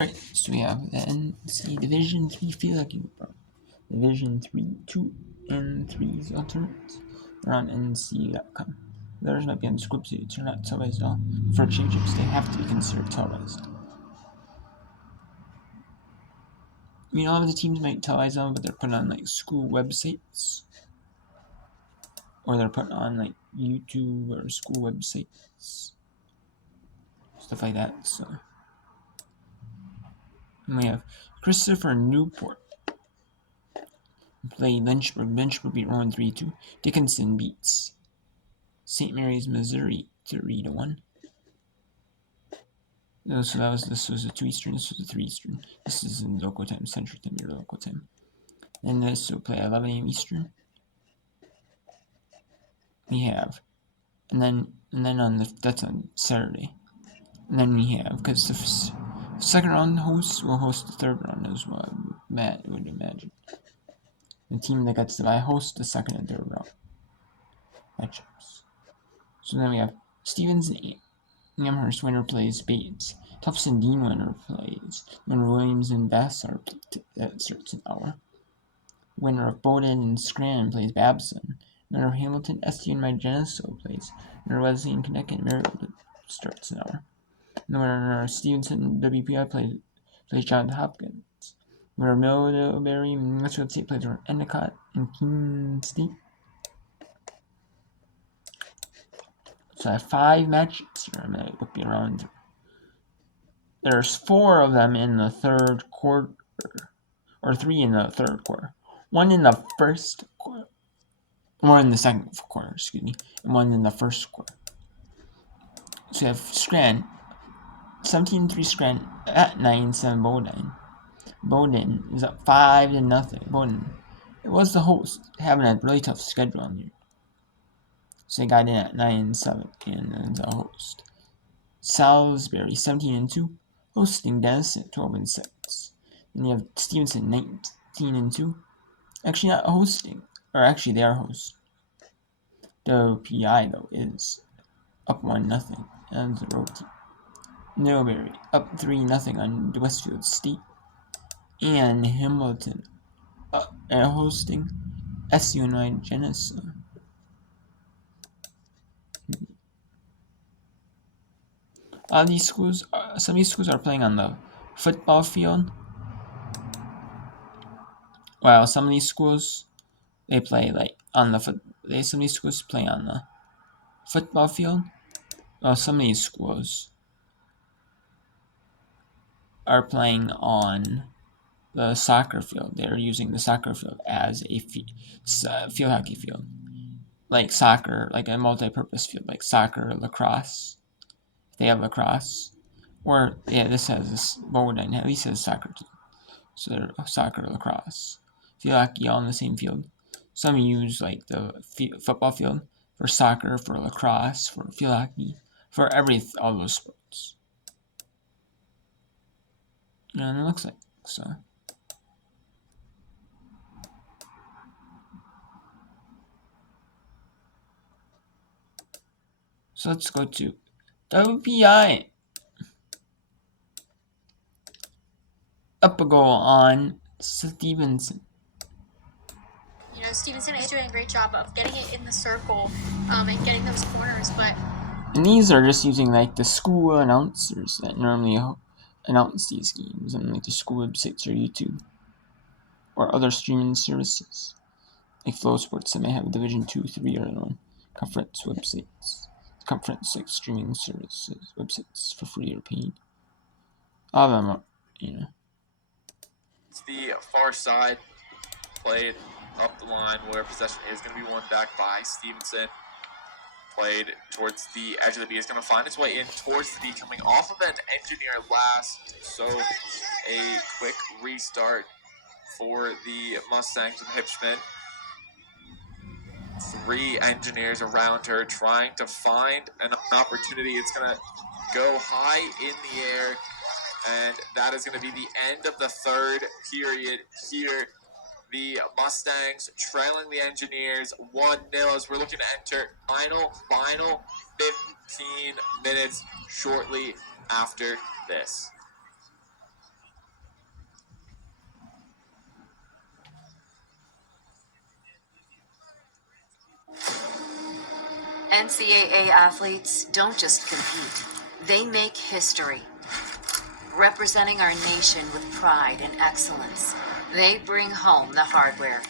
Right, so we have the NCAA Division 3 field group. Division 3, 2, and 3's alternates are on NCAA.com. Others might be on the script to not televised at all. For championships, they have to be considered televised. All of the teams might televise them, but they're put on like school websites, or they're put on like YouTube or school websites, stuff like that. So, and we have Christopher Newport played Lynchburg. Lynchburg beat Rowan 3-2. Dickinson beats St. Mary's, Missouri 3-1. So this was a 2 Eastern, this was a 3 Eastern. This is in local time, Central Time, your local time. And this will play 11 a.m. Eastern. We have, and then on that's on Saturday. And then we have, because the second round hosts will host the third round as well. Matt would imagine. The team that gets the bye hosts the second and third round matchups. So then we have Stevens and Amherst winner plays Bates. Tufts and Dean winner plays. Winner Williams and Vassar starts an hour. Winner of Bowdoin and Scranton plays Babson. Winner of Hamilton, SU and Geneseo plays. Winner of Wesley and Connecticut, Maryland starts an hour. And the winner of Stevenson WPI plays Johns Hopkins. Winner of Middlebury and Westfield State plays Endicott and Keene State. So I have 5 matchups here. I'm going to look around. There's 4 of them in the third quarter, or 3 in the third quarter. 1 in the first quarter, 1 in the second quarter, and 1 in the first quarter. So you have Scranton, 17-3 Scranton at 9-7 Bowdoin. Bowdoin is up 5-0. Bowdoin, it was the host, having a really tough schedule on here. So they got in at 9-7 and the host. Salisbury 17-2, hosting Denison 12-6. And you have Stevenson 19-2. Actually not hosting, or actually they are hosts. The PI though is up 1-0 and the road team. Middlebury up 3-0 on Westfield State. And Hamilton hosting SU and Geneseo. Some of these schools are playing on the football field, while some of these schools they play like on the some of these schools play on the football field. While some of these schools are playing on the soccer field. They're using the soccer field as a field hockey field, like soccer, like a multi-purpose field, like soccer, lacrosse. They have lacrosse, or this has this Bowdoin at least has soccer too. So they're soccer, lacrosse, field hockey, all in the same field. Some use like the football field for soccer, for lacrosse, for field hockey, for all those sports. And it looks like so. So let's go to WPI. Up a goal on Stevenson. Stevenson is doing a great job of getting it in the circle and getting those corners, and these are just using like the school announcers that normally announce these games on like the school websites or YouTube or other streaming services like Flow Sports that may have a Division 2, 3, or their own conference websites. Conference like streaming services websites for free or paid. All of them are, It's the far side, played up the line where possession is going to be won back by Stevenson. Played towards the edge of the B. Is going to find its way in towards the B, coming off of an engineer last. So a quick restart for the Mustangs and Hipschman. 3 engineers around her trying to find an opportunity. It's going to go high in the air, and that is going to be the end of the third period here. The Mustangs trailing the Engineers 1-0 as we're looking to enter final 15 minutes shortly after this. NCAA athletes don't just compete, they make history. Representing our nation with pride and excellence, they bring home the hardware.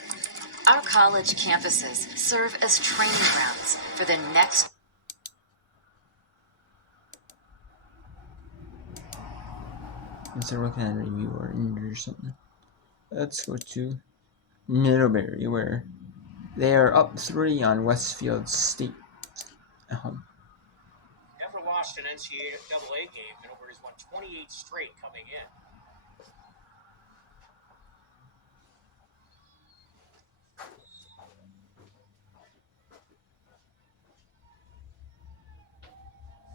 Our college campuses serve as training grounds for the next. Instead of looking at a review or injury or something. Let's go to Middlebury, where they are up 3 on Westfield State at home. Never lost an NCAA game. Middlebury's won 28 straight coming in.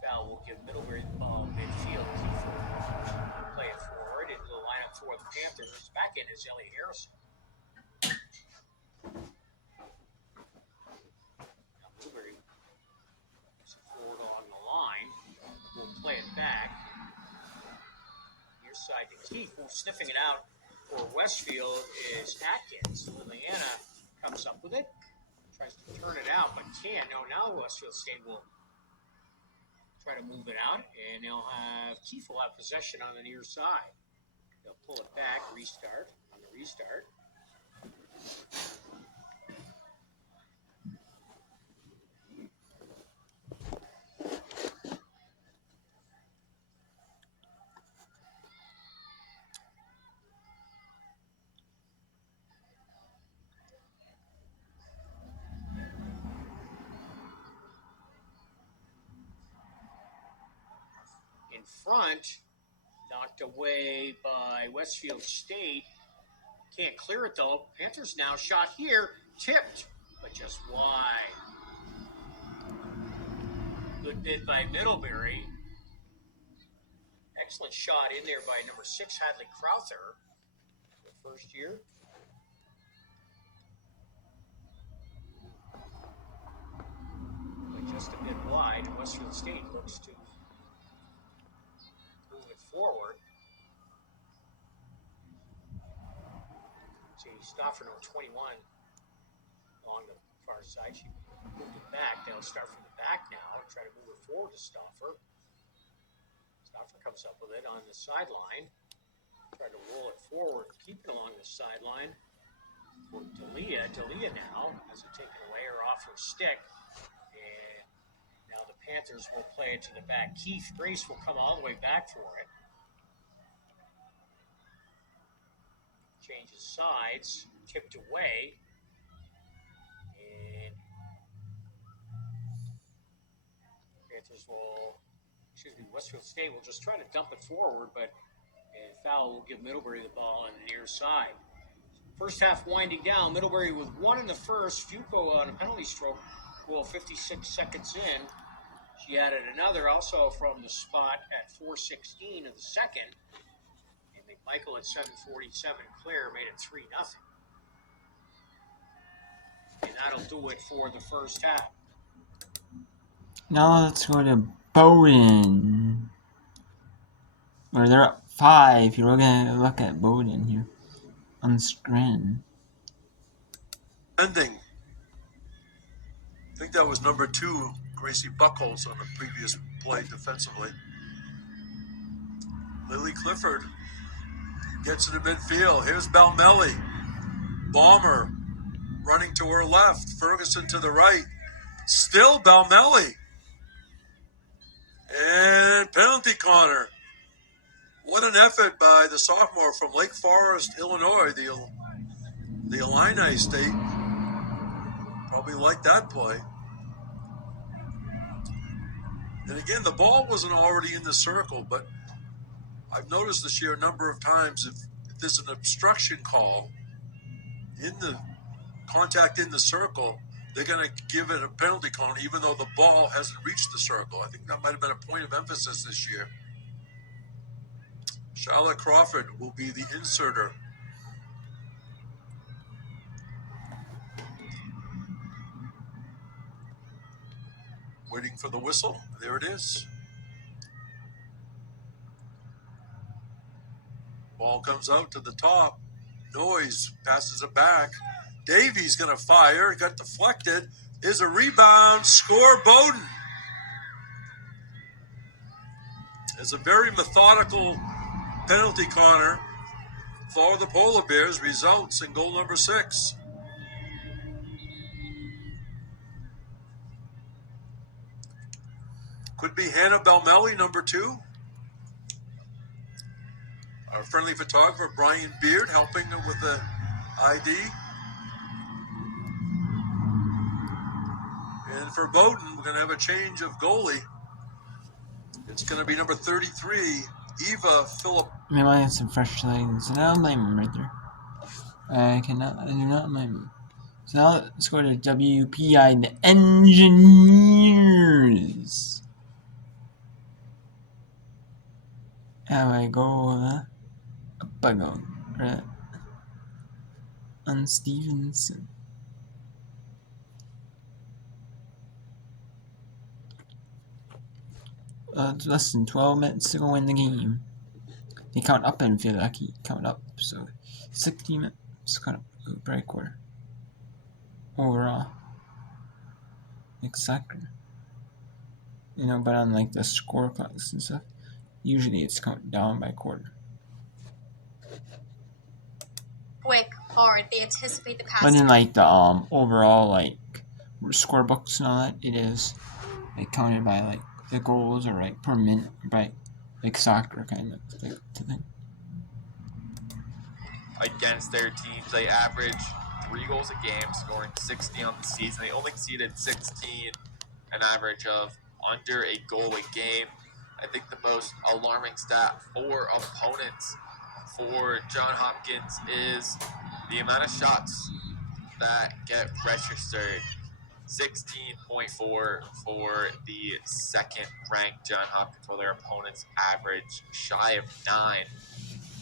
Foul will give Middlebury the ball midfield. Kiefer play it forward into the lineup for the Panthers. Back in is Ellie Harrison. Now Middlebury is forward along the line. We'll play it back. Near side to Keith, who's sniffing it out for Westfield is Atkins. Liliana comes up with it. Tries to turn it out, but can't. No, now Westfield State will try to move it out, and they'll have Keith will have possession on the near side. They'll pull it back, restart on the restart. In front, knocked away by Westfield State. Can't clear it though. Panthers now shot here, tipped, but just wide. Good bid by Middlebury. Excellent shot in there by number 6, Hadley Crowther, the first year. But just a bit wide, and Westfield State looks to move it forward. See, Stoffer, number 21, along the far side. She moved it back. They'll start from the back now and try to move it forward to Stoffer. Stoffer comes up with it on the sideline. Try to roll it forward, keep it along the sideline for D'Elia. D'Elia now has it taken away or off her stick. And now the Panthers will play it to the back. Keith Grace will come all the way back for it. Changes sides, tipped away. And Panthers will, Westfield State will just try to dump it forward, but a foul will give Middlebury the ball on the near side. First half winding down. Middlebury with 1 in the first. Fuco on a penalty stroke. Well, 56 seconds in. She added another also from the spot at 4:16 of the second. And McMichael at 7:47. Claire made it 3-0. And that'll do it for the first half. Now let's go to Bowdoin, where they're up 5. You're going to look at Bowdoin here on the screen. Ending. I think that was number 2, Gracie Buckholz, on the previous play defensively. Lily Clifford gets to the midfield. Here's Balmelli. Bomber running to her left. Ferguson to the right. Still Balmelli. And penalty corner. What an effort by the sophomore from Lake Forest, Illinois, the Illini State. Probably like that play. And again, the ball wasn't already in the circle, but I've noticed this year a number of times if there's an obstruction call in the contact in the circle, they're going to give it a penalty cone even though the ball hasn't reached the circle. I think that might have been a point of emphasis this year. Charlotte Crawford will be the inserter. Waiting for the whistle. There it is. Ball comes out to the top. Noyes passes it back. Davies going to fire. Got deflected. is a rebound. Score Bowden. It's a very methodical penalty corner for the Polar Bears, results in goal number 6. Could be Hannah Belmelli, number 2. Our friendly photographer, Brian Beard, helping with the ID. And for Bowden, we're going to have a change of goalie. It's going to be number 33, Eva Phillip. I might have some fresh legs. So now I'm blaming right there. I do not blame. So now let's go to WPI, the Engineers. How I go up I go right on Stevenson. It's less than 12 minutes to go in the game. They count up and feel like he count up, so 60 minutes count up break quarter. Overall. Like soccer. You know, but on like the score clocks and stuff, usually it's counted down by quarter. Quick, hard. They anticipate the pass. But in like the overall like score books and all that, it is like counted by like the goals or like per minute, by like soccer kind of like thing. Against their teams, they average 3 goals a game, scoring 60 on the season. They only conceded 16, an average of under a goal a game. I think the most alarming stat for opponents for John Hopkins is the amount of shots that get registered. 16.4 for the second-ranked John Hopkins, while their opponents average shy of 9.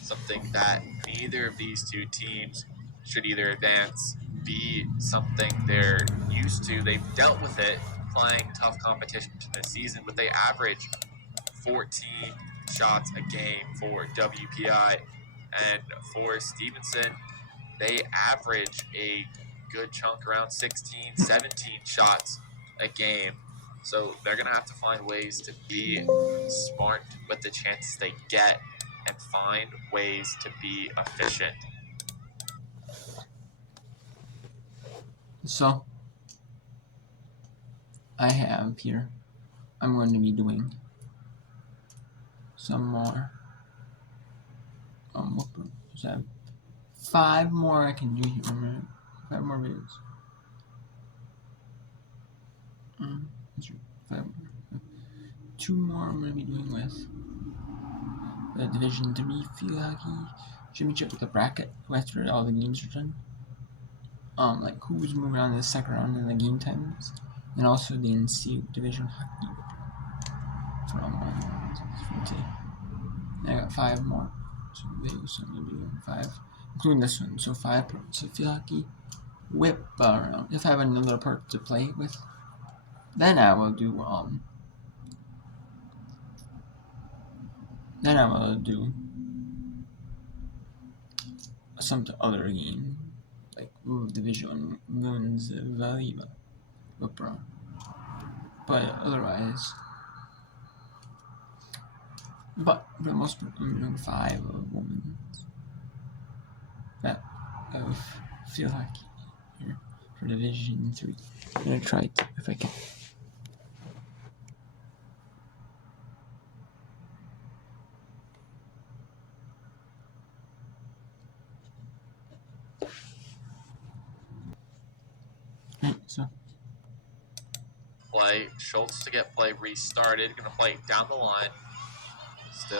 Something that neither of these two teams should either advance, be something they're used to. They've dealt with it playing tough competition this season, but they average 14 shots a game for WPI. And for Stevenson, they average a good chunk, around 16, 17 shots a game. So they're going to have to find ways to be smart with the chances they get and find ways to be efficient. So I have here, I'm going to be doing some more. So I have 5 more I can do here. 5 more videos. 5 more. 2 more I'm going to be doing with the Division 3 Field Hockey Championship with the bracket after all the games are done. Like who's moving on to the second round in the game times, and also the NCAA Division Hockey from today. I got 5 more videos, so I'm gonna be doing 5, including this one. So 5 parts of Field Hockey whip around. If I have another part to play with, then I will do some other game, like Division 1's volleyball whip around. But otherwise, but for the most part, I'm doing 5 of women's of Field Hockey here for Division 3. I'm gonna try it if I can. Right, so Play Schultz to get play restarted. Going to play down the line. Still